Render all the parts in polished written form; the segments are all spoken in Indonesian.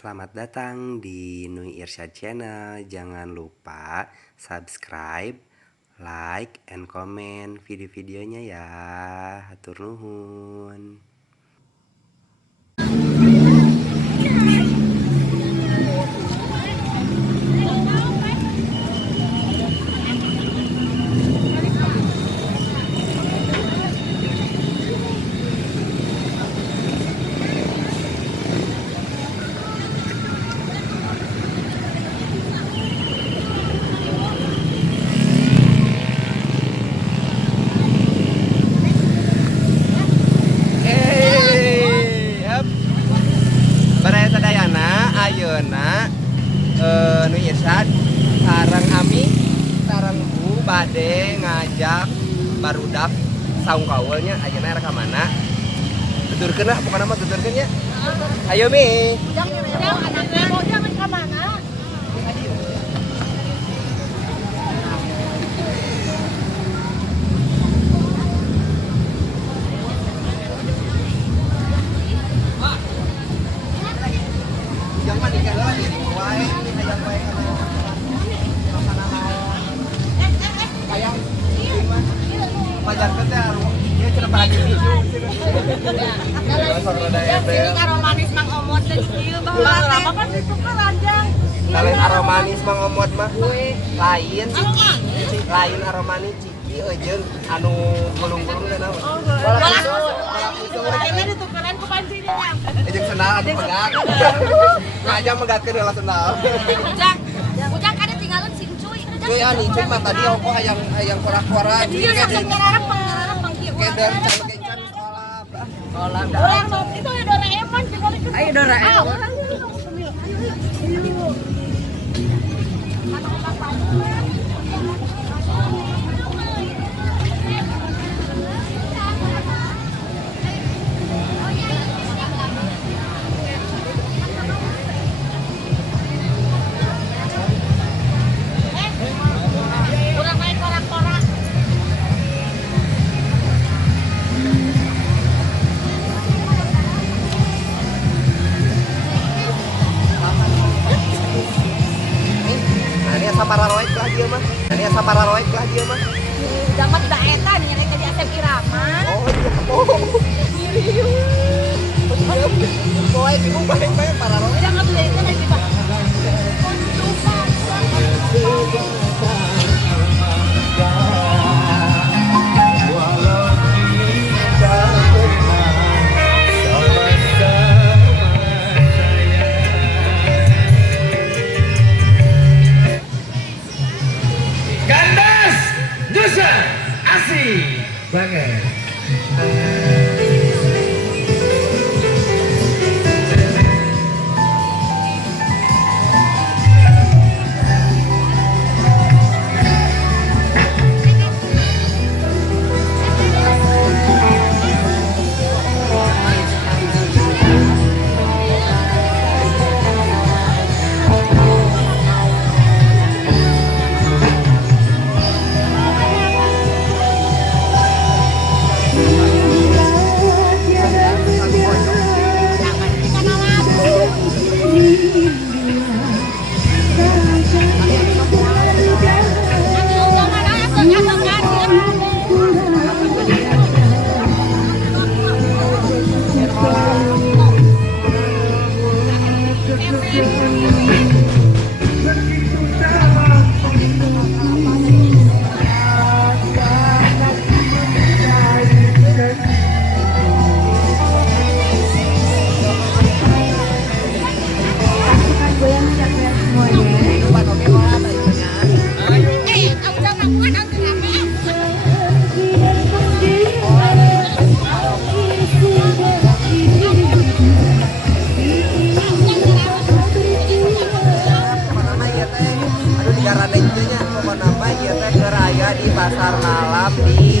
Selamat datang di Nui Irsyad Channel. Jangan lupa subscribe, like, and comment video-videonya ya. Hatur nuhun. Ayeuna Nui Irsyad sareng Ami sareng Bu bade ngajak barudak saung kaulnya ayeuna rek ka mana? Tuturkeun lah pokona mah tuturkeun nya. Ayo Mi. Ujang anaknya mau jangan ka mana? Jangan dikira di wae hayang wae kana. Hayang pajarkeun teh ieu cenah pagi hijau. Ini aromanis Mang Omot dan ieu baheula teh. Apa itu kan ranjang. Lain aromanis Mang Omot mah lain aromanis ciki jeung anu gulung-gulung teh naon. Ini ditukeran ku panci dia. Jeung sendal anu pegat. Ngajak megatkeun heula sendal. Ujang kada tinggalin si Cuy. Cuy ani cuy mah tadi ongko hayang korak-korak. Dia langsung nyararep kieu. Keder can kolab. Orang itu ya Doraemon tinggal ikut. Ayo Doraemon. Kurang main korak-korak. Ini sapararoek lah dia mah. Ini sapararoek lah dia mah. Ujang mah tidak eta nih yang jadi Asep Irama. Oh, iya. Boy, bingung baik-baik pararoek. Ujang nggak boleh itu lagi pak. Kandas Dusun asik banget. Di pasar malam di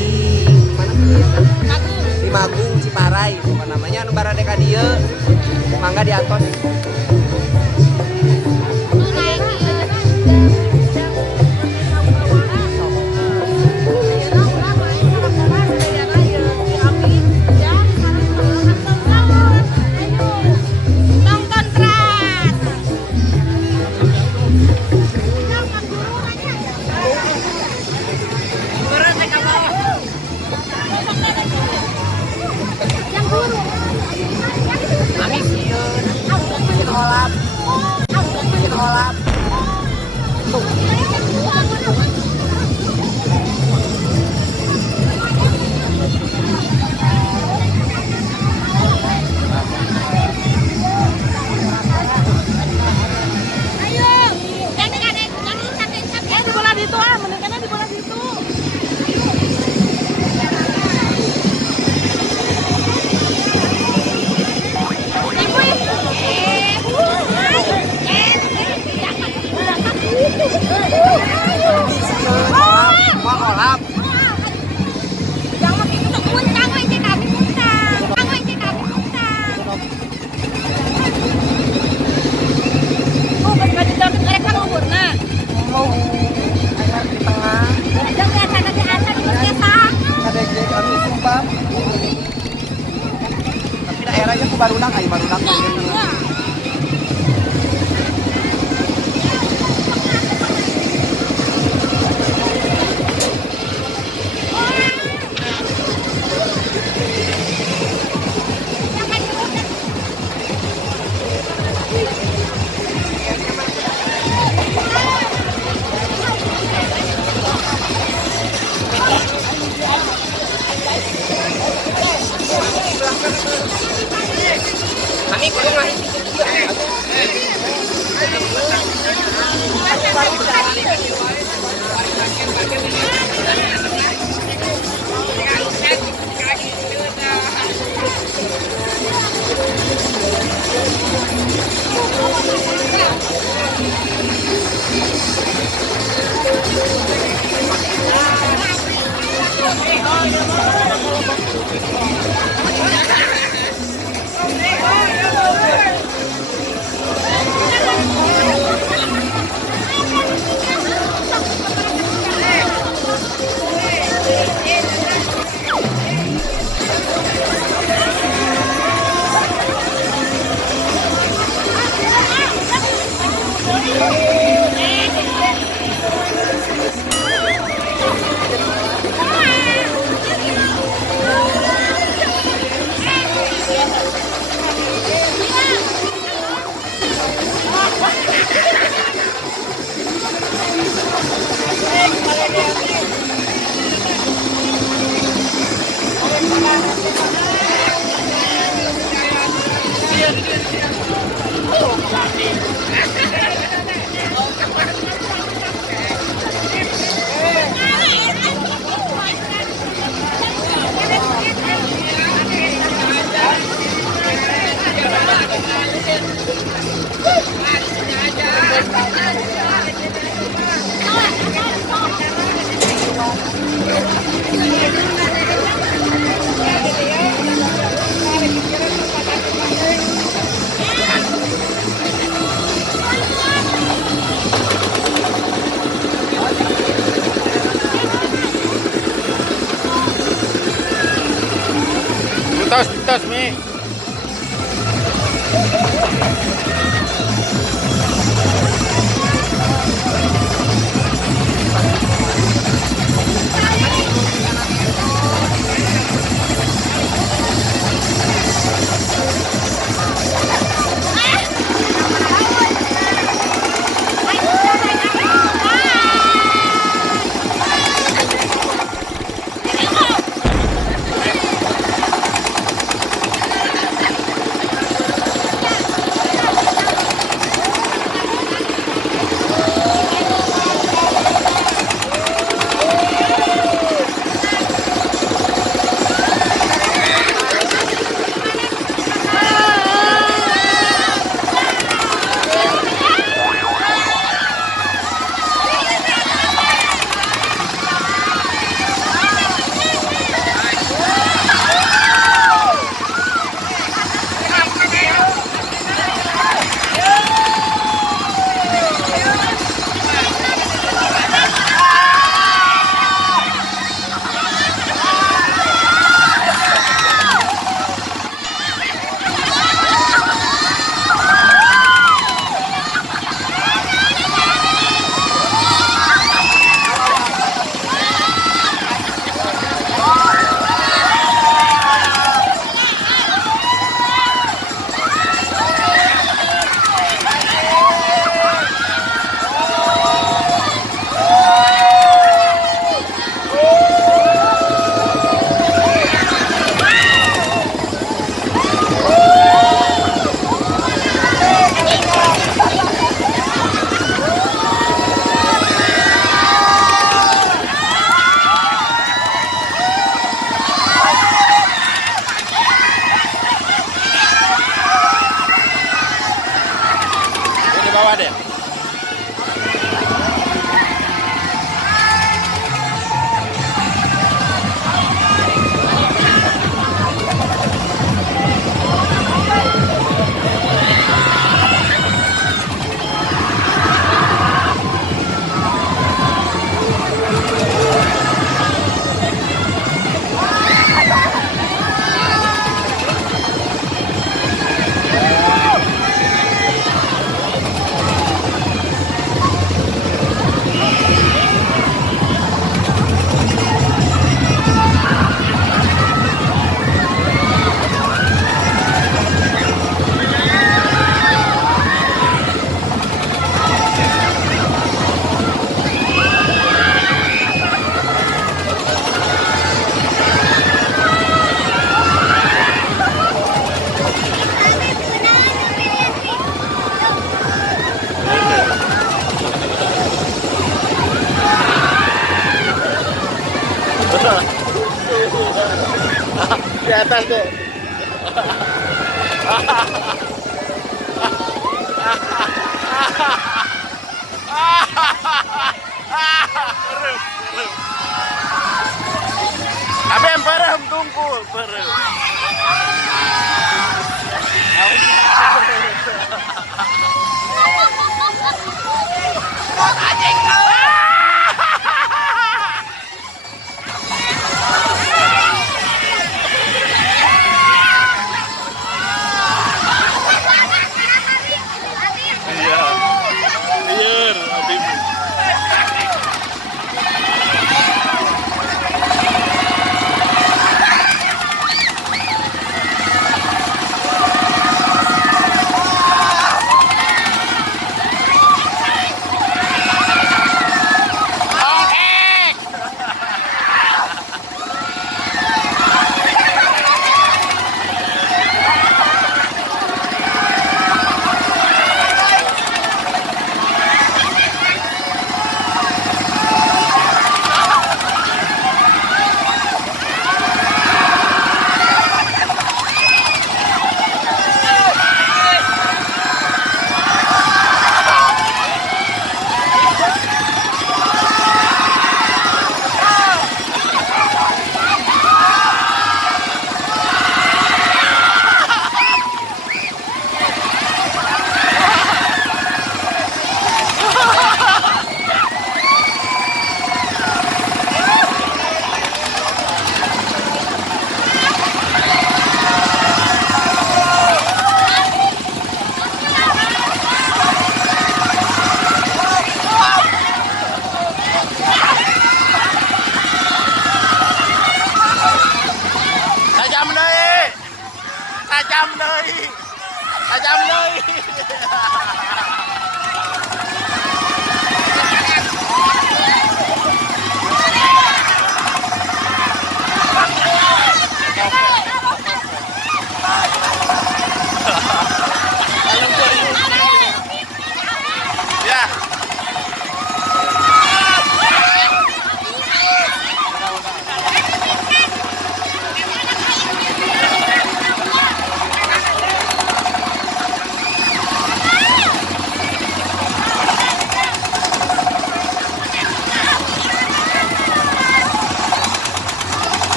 mana di Magung Ciparai pokoknya namanya anu barade ka dieu mangga diantos. Nonton Trans. Mitos, Mi. Di bawah deh. Di atas deh. Tapi yang perem tungkul perem.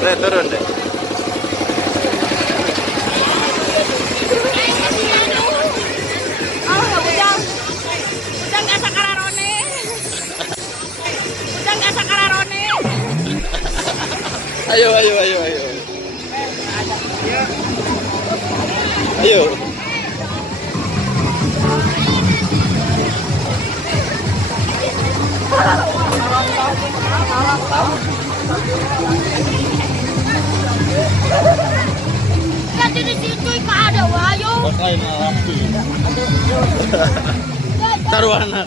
Udah turun deh. Oh, ya Ujang. Ujang gak sakararone. Ujang gak sakararone. Ayo, ayo, ayo, ayo. Ayo. Jadi di situ ikan ada wayo. Lain rapi. Taruhana.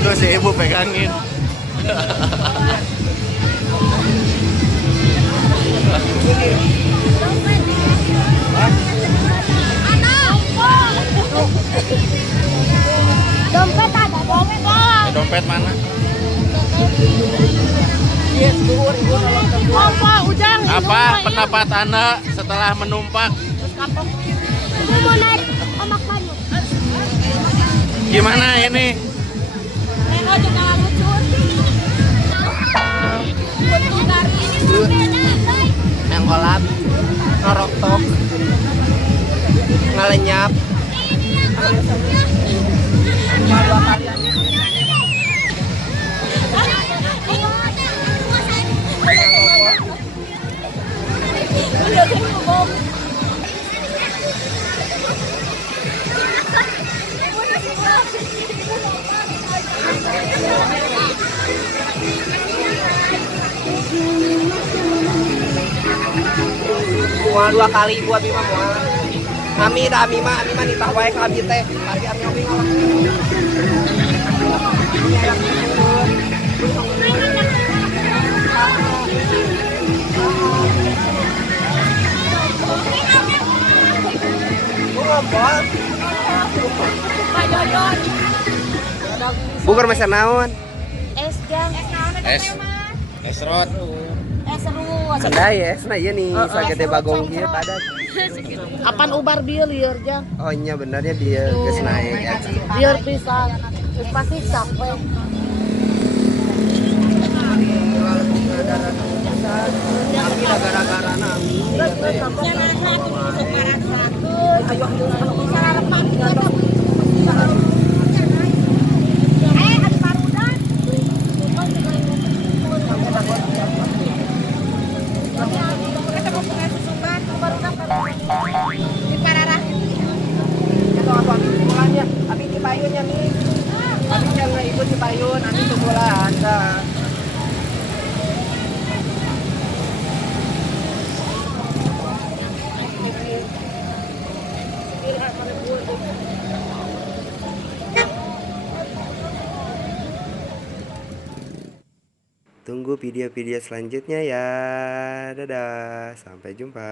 Tuh si ibu pegangin. Dompet ada dompet. Dompet mana? Apa Ujang? Apa pendapat Anda setelah menumpak? Ibu mau naik omak banyu. Gimana ini? Nengok juga lucu. Yang kolab, norok tok, ngalenyap. Mual 2 kali gua abi mah mual. Ami mah nitah wae ka abi teh. Tapi ami oge ngalak. Gua ngompol. Bukan mesin naon. Es jang. Es rot. Es seru. Ada ya, nah iya nih, sagede bagong kieu ada. Kapan ubar bieu lieur jang? Oh iya bener ya dia geus naik ya. Biar pisan. Terus pasti capek. Ami gara-gara nami. Abi di payunnya nih. Abi jangan ikut di payun, nanti sebulan. Tunggu video-video selanjutnya ya. Dadah, sampai jumpa.